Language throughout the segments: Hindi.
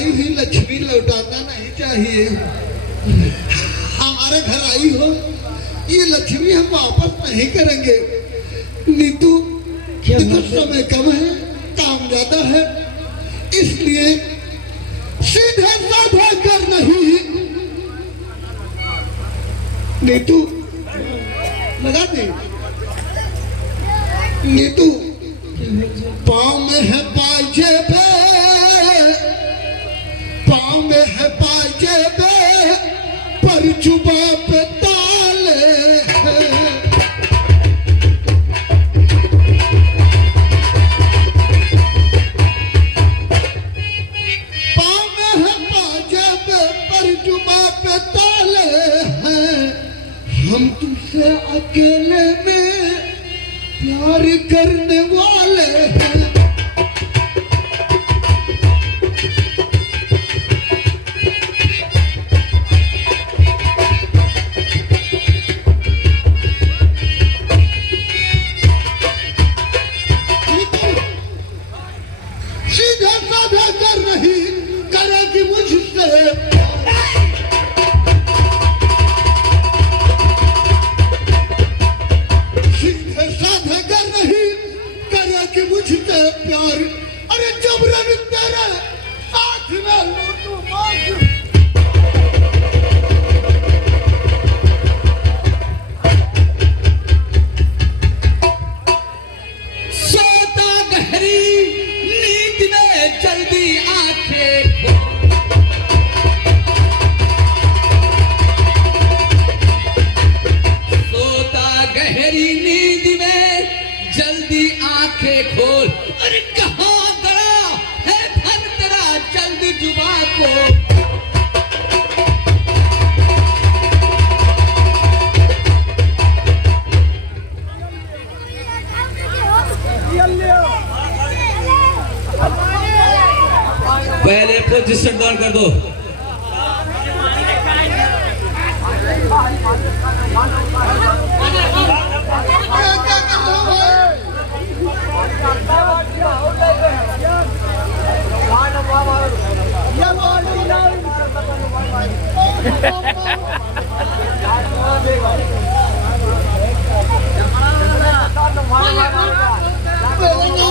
आई हुई लक्ष्मी लौटाना नहीं चाहिए। हमारे घर आई हो, ये लक्ष्मी हम वापस नहीं करेंगे। नीतू, देखो समय कम है, काम ज्यादा है, इसलिए सीधे साधा कर नहीं। नीतू लगा दे। नीतू, पाँव में है पाजेबे, पाँव में है पाजेबे, पर जुबा पे ताले हैं। पाँव में है पाजेबे, पर जुबा पे ताले हैं। हम तुमसे अकेले में प्यार करने वाले हैं। सीधा साधा कर नहीं करेगी मुझसे। प्यार, अरे जबरन तेरे साथ में लूटू मार। सोता गहरी नींद में जल्दी आंखें सोता गहरी नींद में जल्दी आंखें खोल। अरे कहाँ गया है धन तेरा, जल्द जुबा को। पहले पोजीशन डाउन कर दो।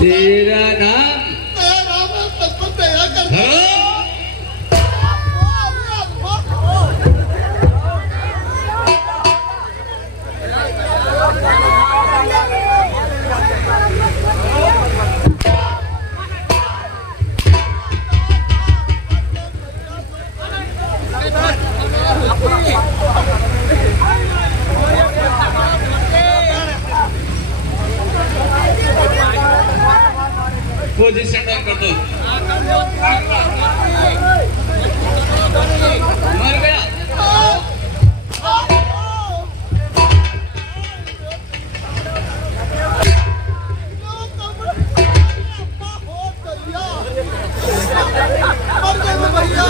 तेरा नाम पोजीशन डाउन कर दो। मर गया। अरे भैया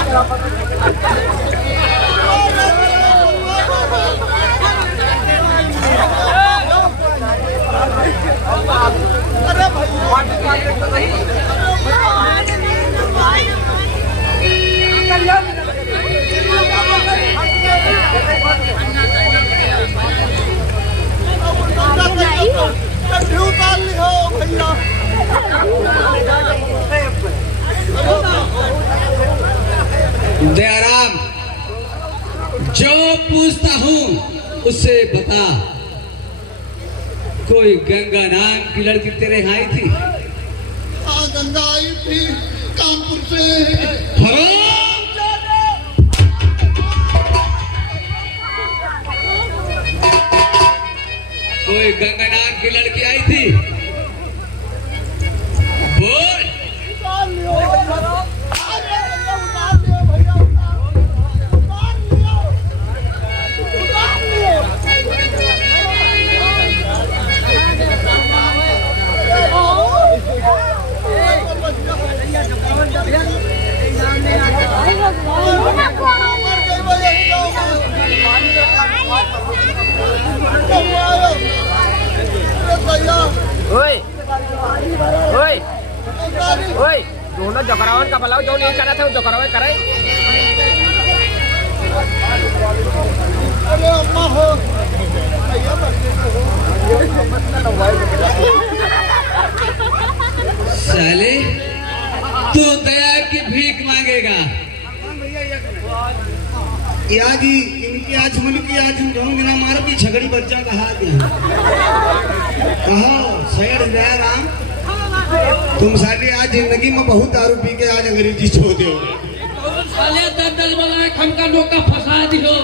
दयाराम, जो पूछता हूँ उससे बता, कोई गंगा नाम की लड़की तेरे यहाँ आई थी? हाँ, गंगा आई थी कानपुर से। कोई गंगा नाम की लड़की आई थी? बोल। Oi! Oi! Oi! दोनों जोकरावन का बुलाओ, जो नहीं करे थे वो जोकरावे करे। अरे अम्मा हो भैया साले तू दया की भीख मांगेगा। या जी इनकी आज मन की आज हम जाऊंगे ना मारो की झगड़ी बच्चा कहा कहो सैर दया राम तुम साले आज जिंदगी में बहुत दारू पी के आज अंग्रेजी छोड़ दो साले दल वाला खमका डोका फंसा दियो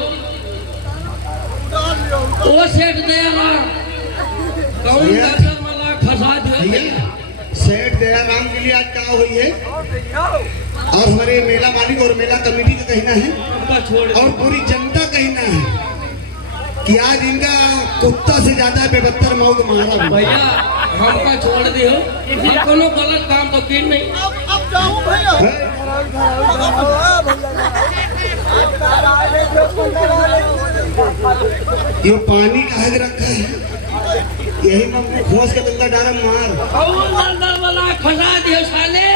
वो सेठ दया राम कौन दल वाला फंसा दियो। सेठ दया राम के लिए आज क्या हुई है और हमारे मेला मालिक और मेला कमेटी का कहना है और पूरी जनता कहना है कि आज इनका कुत्ता से ज्यादा बेबत्तर मौत मारा। भैया हमका छोड़ दियो, हम कोनो गलत काम तो की नहीं। अब जाऊं भैया ये पानी कहा के रखा है यही में खोस के बंदा डारा मार दल वाला फंसा दियो साले।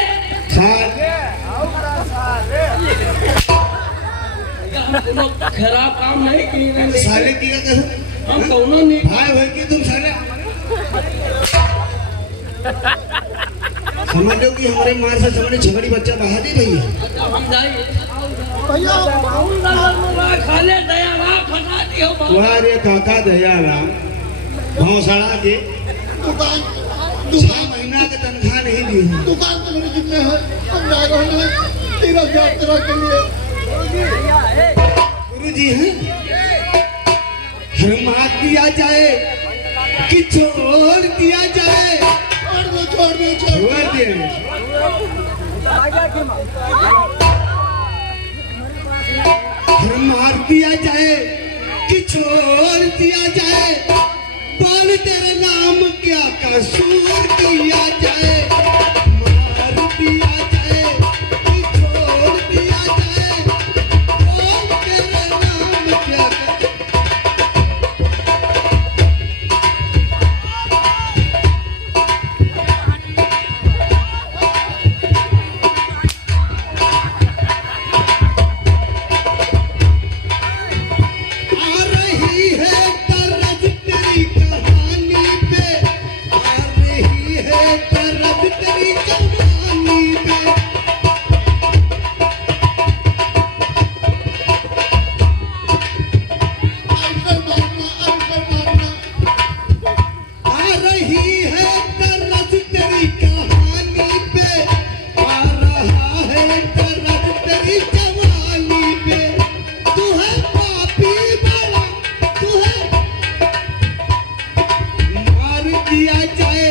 हम कोनो खराब काम नहीं किए। साले किया कर हम कोनो नहीं भाई भाई की तुम साले समझो कि हमारे मार से समझे झगड़ी बच्चा बहा दी भैया। हम जाइए भैया खाले दया राम फंसा दियो। तुम्हारे काका दया राम भौसड़ा के दुकान 6 महीना के तनख्वाह नहीं दी है। दुकान तो मेरे जिम्मे है। हम जा रहे हैं तीरथ यात्रा के लिए। गुरु जी हैं हर दिया जाए कि छोड़ दिया जाए। छोड़ दो छोड़ दिए हर मार दिया जाए कि छोड़ दिया जाए। बोल तेरे नाम क्या कसूर किया जाए। मार दिया जाए कि छोड़ दिया जाए। बोल तेरे नाम क्या आ रही है तरज तेरी कहानी पे। आ रही है तरज तेरी कहानी पे। आ रही है तरज तेरी कहानी पे। आ रहा है तरज तेरी जवानी पे। तू है पापी बड़ा तू है मार दिया जाए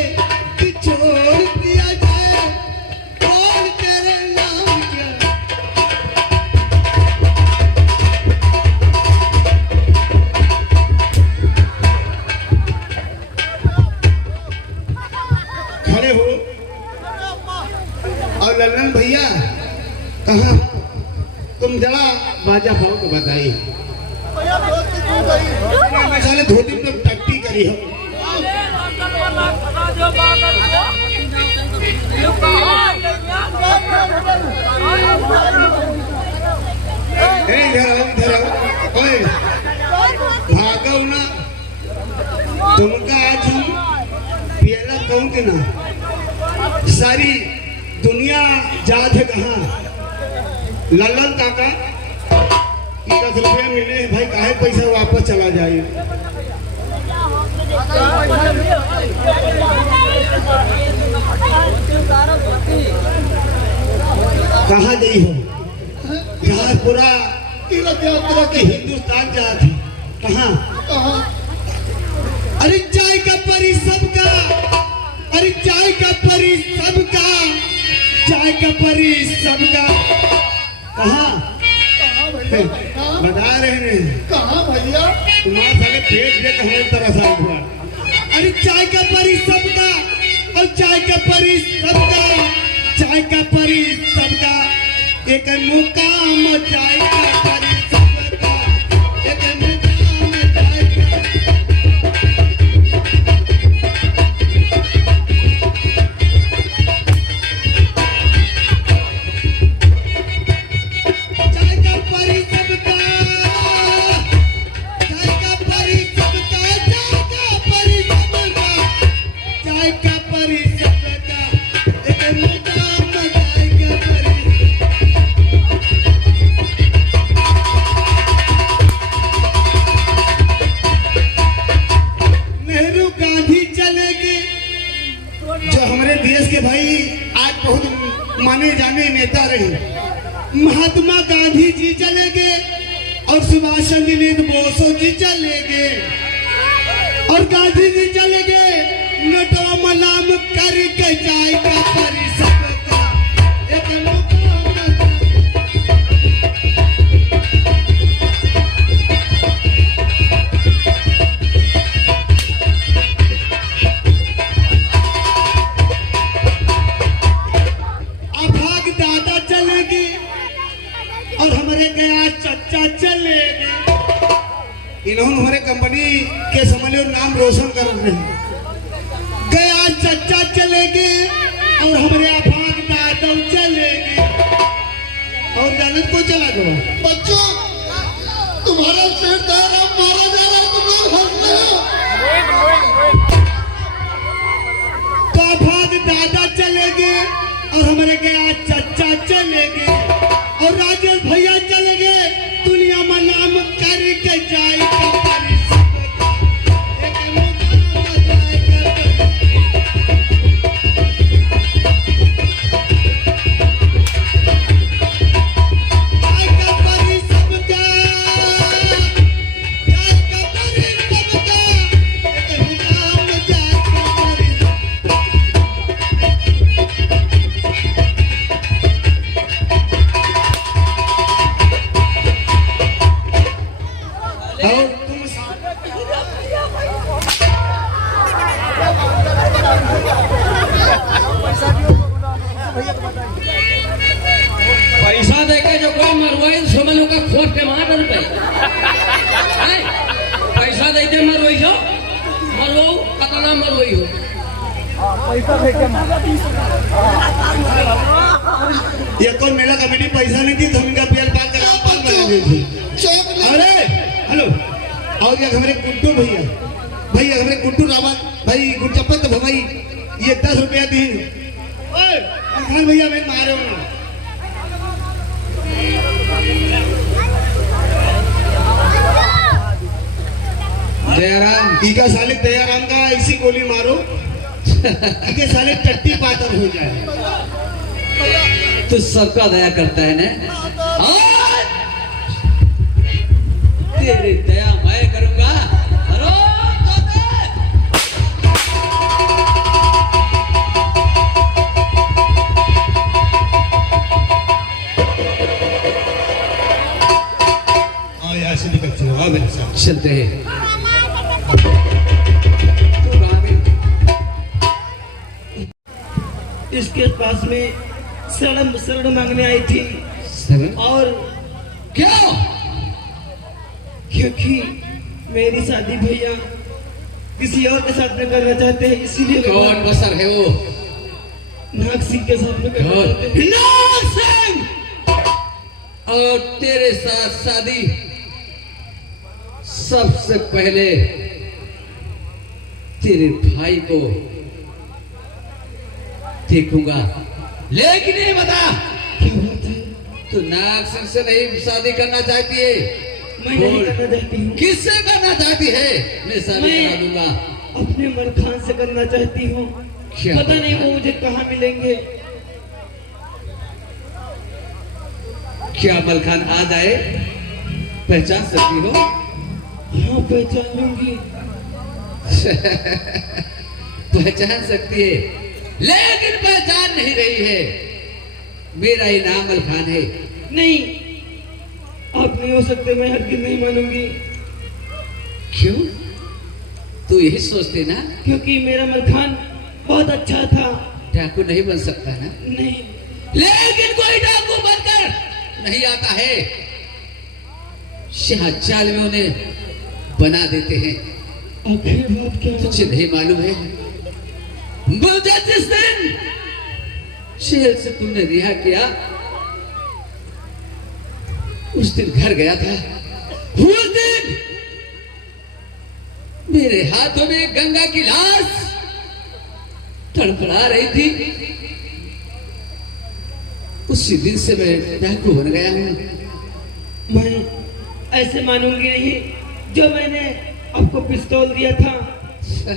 कि छोड़ दिया जाए। बोल तेरे नाम क्या खड़े हो और ललन भैया कहाँ तुम जरा बाजा भाव को बताइए। भैया धोती टूट गई। साले धोती में टट्टी करी हो। इधर आओ ओए भागो ना तुमका आज हम पियला कहूँ के ना सारी दुनिया जात है कहाँ लल्लन काका 10 रुपया मिले भाई काहे पैसा वापस चला जाए। कहाँ गई हो यार पूरा तीरथ यात्रा के के हिंदुस्तान जात है कहाँ। कहाँ अरे चाय का परी सबका अरे चाय का परी सबका चाय का परी सबका कहाँ भैया बता रहे हैं कहाँ भैया तुम्हारे साले पेट देख हमारी तरह सा हुआ। अरे चाय का परी सबका और चाय का परी सबका चाय का परी सबका एक मुकाम चाय का परी सबका एक मुकाम चाय का। नेहरू गांधी चलेंगे, जो हमारे देश के भाई आज बहुत माने जाने नेता रहे, महात्मा गांधी जी चलेंगे और सुभाष चंद्र बोस जी चलेंगे और गांधी जी चलेंगे। नटो मलाम करके जाएगा परिषद का एक मुकाम। अभाग दादा चलेंगे और हमारे गया चचा चलेंगे। इन्होंने हमारे कंपनी के समझ नाम रोशन कर रहे हैं। गया चचा चलेंगे और हमारे अभाग दादा चलेंगे और जानत को चला दो। बच्चों, तुम्हारा शेर दयाराम मारा जा रहा है, तुम लोग हंस रहे हो। तो अभाग दादा चलेंगे और हमारे गया चचा चलेंगे और राजेश भैया चलेंगे। दुनिया में नाम करके जाएगा परिषद का एक मुकाम जाएगा। जाएगा परिषद का, जाएगा परिषद का एक मुकाम जाएगा परिषद। और तुम पैसा देके जो कोई मरवाई समझ लो का खोट के मार रुपए पैसा देते मरवाई हो मरवाओ कतना मरवाई हो ये कौन मेला कमेटी पैसा नहीं दी तो हम इनका पेड़ पाल कर पाल बना दी थी। चेक ले। अरे हेलो, और ये हमारे गुड्डू भैया, भैया हमारे गुड्डू रावत भाई गुड्डप्पा तो भाई ये 10 रुपया दी। ओए खान भैया मैं मारे हो ना। दयाराम टीका साले दयाराम का ऐसी गोली मारो कि साले टट्टी पातर हो जाए। तो सबका दया करता है ना। आज तेरी दया मैं करूंगा। अरे हाँ यहाँ से निकलते हो, हाँ मेरे साथ चलते हैं। इसके पास में शरण मांगने आई थी और क्या? क्योंकि मेरी शादी भैया किसी और के साथ में करना चाहते हैं, इसीलिए कौन बसर है वो? नाग सिंह के साथ में करना चाहते हैं। नाग सिंह और तेरे साथ शादी सबसे पहले तेरे भाई को देखूंगा, लेकिन ये बता क्यों बात है? तू नाग सिंह से नहीं शादी करना चाहती है? मैं नहीं बोल। करना चाहती हूँ। किससे करना चाहती है? मैं शादी मैं- करा दूंगा। अपने मलखान से करना चाहती हूँ। क्या? पता नहीं वो मुझे कहाँ मिलेंगे। क्या मलखान आ जाए पहचान सकती हो? हाँ, पहचान लूंगी। पहचान सकती है, लेकिन पहचान नहीं रही है। मेरा ही नाम मलखान है। नहीं, आप नहीं हो सकते, मैं हरगिज़ नहीं मानूंगी। क्यों? तू यही सोचती ना क्योंकि मेरा मलखान बहुत अच्छा था। डाकू नहीं बन सकता ना? नहीं, लेकिन कोई डाकू बनकर नहीं आता है। शाहजाल में उन्हें बना देते हैं। आखिर बात क्या है? तुझे नहीं मालूम है? मुझे जिस दिन जेल से तुमने रिहा किया, उस दिन घर गया था। उस दिन मेरे हाथों में गंगा की लाश तड़फड़ा रही थी। उसी दिन से मैं डाकू बन गया हूँ। मैं ऐसे मानूंगी नहीं, जो मैंने आपको पिस्तौल दिया था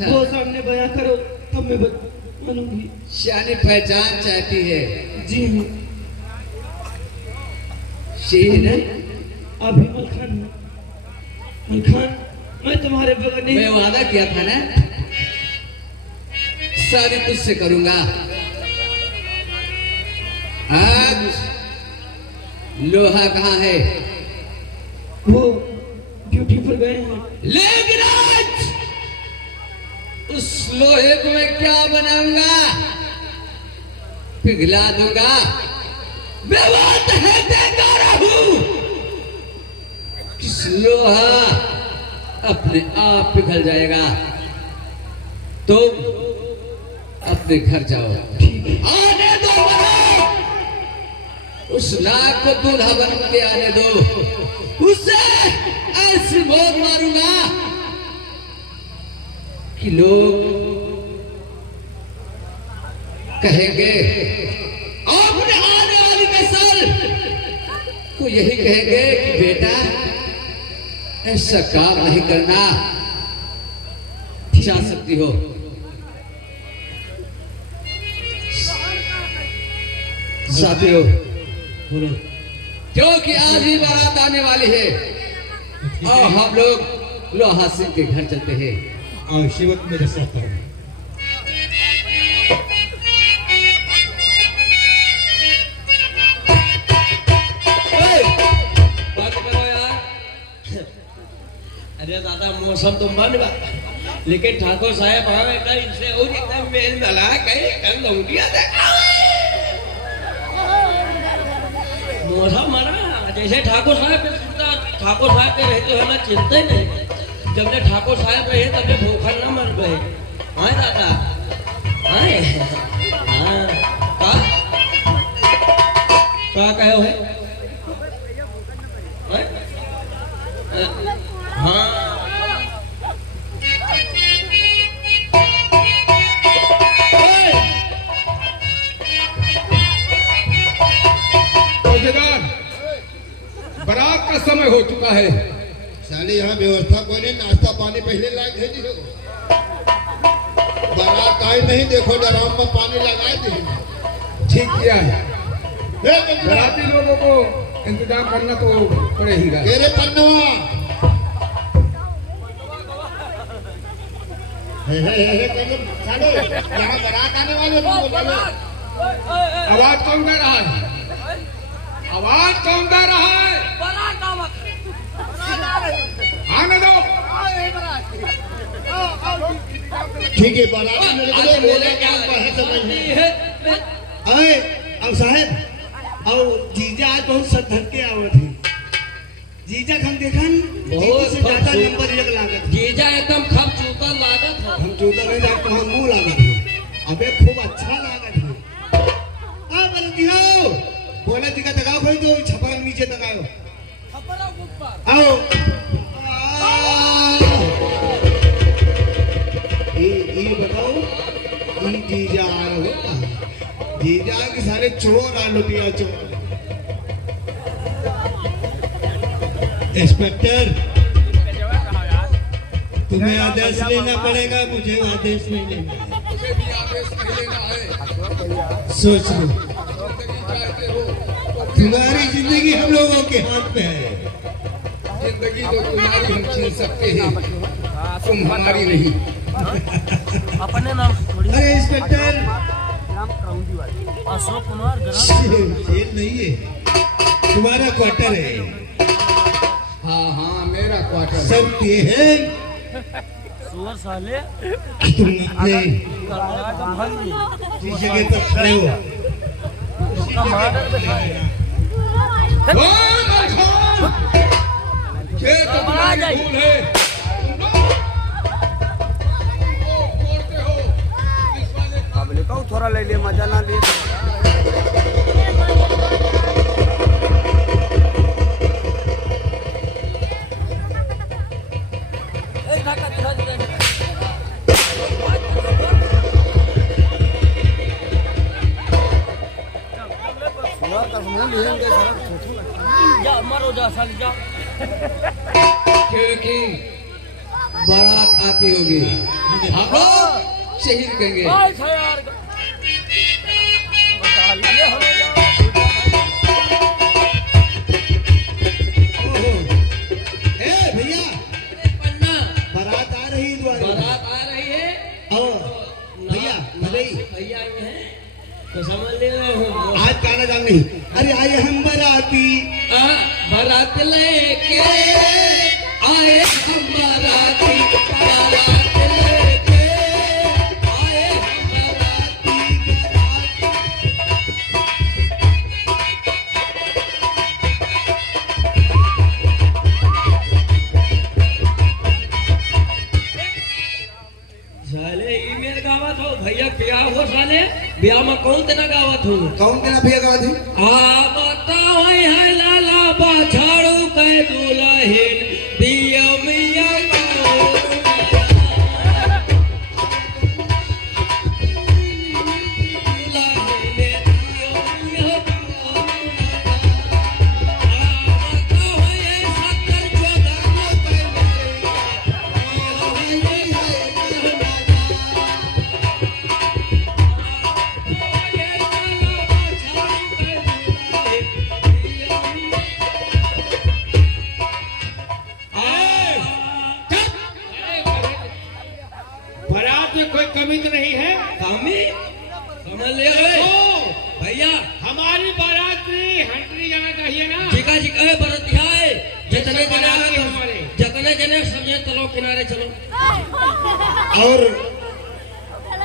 वो सामने बयां करो तब मैं मानूंगी। शानी पहचान चाहती है। जी हाँ, शेर है? अभी मलखान मलखान, मैं तुम्हारे बगैर नहीं। मैं वादा किया था ना, शादी तुझसे करूंगा। आज लोहा कहाँ है? वो ड्यूटी पर गए हैं। लेकिन आज उस लोहे को मैं क्या बनाऊंगा? पिघला दूंगा। मैं बात है देखा रहूं किस लोहा अपने आप पिघल जाएगा। तुम अपने घर जाओ। आने दो बनो। उस नाग को दूल्हा बन के आने दो। उसे ऐसी मौत मारूंगा कि लोग कहेंगे, अपने आने वाली नस्ल को यही कहेंगे कि बेटा ऐसा काम नहीं करना। जा सकती हो। साथियों, बोलो। क्योंकि आज ही बारात आने वाली है और हम लोग लोहा सिंह के घर चलते हैं। और शिवक मेरे साथ है। अरे दादा मौसम तो बन गया, लेकिन ठाकुर साहब आवे का इनसे और एकदम मेल मिला के कर लौटिया था। मौसम मरा जैसे ठाकुर साहब पे चिंता, ठाकुर साहब पे रहते हो ना चिंता ही नहीं। जब ले ठाकुर साहब रहे तब ले भूखा न मर गए। हाँ दादा, हाँ क्या कहे हो? हाँ बारात का समय हो चुका है। साले यहाँ व्यवस्था कोई नहीं, नाश्ता पानी पहले लाए भेजी हो। बारात आई नहीं, देखो डराम में पानी लगाए थे। ठीक किया है। बाराती लोगों को इंतजाम करना तो पड़ेगा। तेरे पन्नवा साले यहाँ बारात आने वाले लोग बोलो। आवाज कौन दे रहा है? आवाज कौन दे रहा है? आने दो। ठीक है, बारात आने लगे बोले क्या है समझ में। अरे अब साहब, और जीजा आज बहुत सत धर के आवत है। जीजा हम देखन बहुत से ज्यादा नंबर एक लागत। जीजा एकदम खप चूता लागत है। हम चूता नहीं लागत, हम मुंह लागत है। अबे खूब अच्छा लागत है। बोले दियो, बोला दिखा तकाओ भाई, तो छपरा नीचे तकाओ। आओ ये बताओ, ये जीजा आ रहे हो? जीजा के सारे चोर आ लुटिया चोर। इंस्पेक्टर, तुम्हें आदेश लेना पड़ेगा, मुझे आदेश नहीं लेना। मुझे भी आदेश नहीं लेना है। सोच लो, तुम्हारी जिंदगी हम लोगों के हाथ में है। जिंदगी तो तुम्हारी हम छीन सकते हैं, तुम हमारी नहीं। अपने नाम अरे इंस्पेक्टर, अशोक कुमार जेल नहीं है, तुम्हारा क्वार्टर है। हाँ हाँ, मेरा क्वार्टर। सब ये है सुअर साले कि तुम अपने जिस जगह पर खड़े हो ये तो तुम्हारी भूल है। थोड़ा ले लिए, मजा ना लिए। जा मरो जा साल जा क्योंकि बारात आती होगी हम लोग शहीद करेंगे। आए थे यार बता लिए हमें जा ए भैया पन्ना बारात आ रही द्वारे बारात आ रही है और भैया भले ही भैया हैं तो समझ ले रहे हो आज गाना जान नहीं। अरे आए हम बाराती बारात लेके आए हम बाराती बारात लेके आए हम साले ईमेल गावत हो भैया ब्याह हो साले ब्याह में कौन तेना गावत हो कौन देना भैया गावा थी आ बताओ है लाला बाछाड़ू के दुल्हन दिया मिया बारात में कोई कमी तो नहीं है। कामी समझ ले रहे भैया हमारी बारात में हंटरी जाना चाहिए ना। जिका जिका है बरतिया है जितने जने बारात आए हमारे जितने जने समझे चलो किनारे चलो और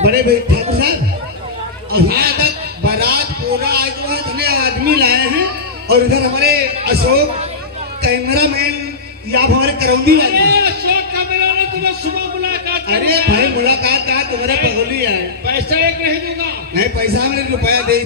बड़े भाई ठाकुर साहब और यहाँ तक बारात पूरा आज तो इतने आदमी लाए हैं और इधर हमारे अशोक कैमरामैन या हमारे करौंदी लाए अरे हैं। अशोक का मेरा ना तुम्हें सुबह मुलाकात अरे भाई मुलाकात कहा तुम्हारे पगोली है पैसा एक नहीं दूंगा। नहीं पैसा हमने रुपया दे